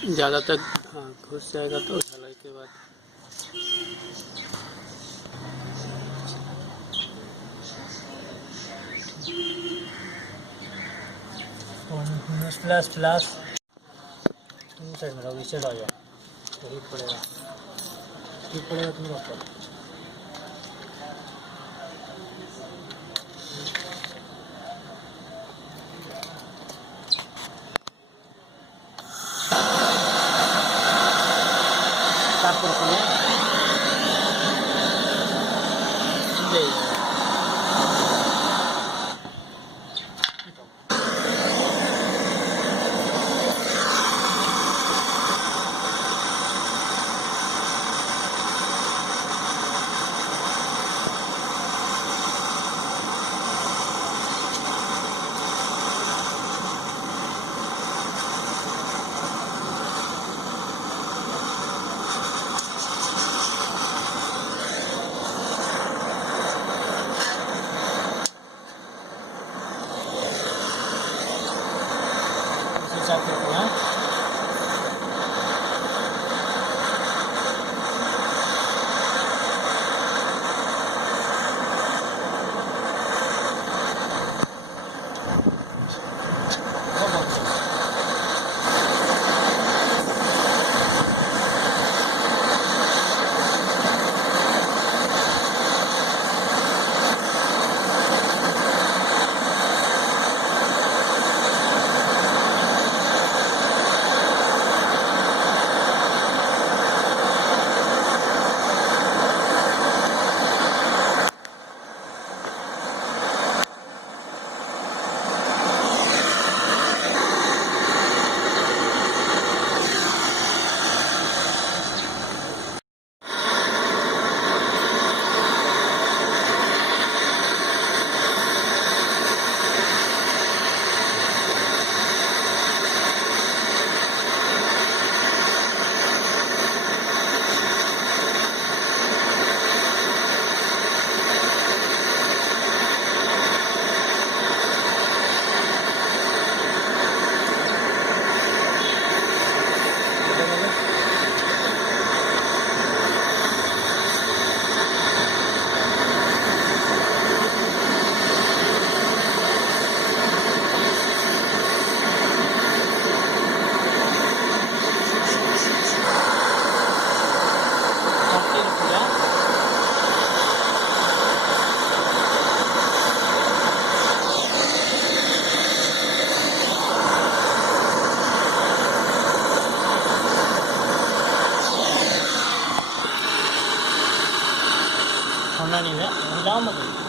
ज़्यादा तक हाँ घुस जाएगा तो ढलाई के बाद प्लस प्लस साइड में रहो, इस साइड आ जाओ, तो हीट पड़ेगा, हीट पड़ेगा तुम्हें ऊपर। साफ कर दिया ले साफ कर दिया। होना नहीं है, जाओ मत।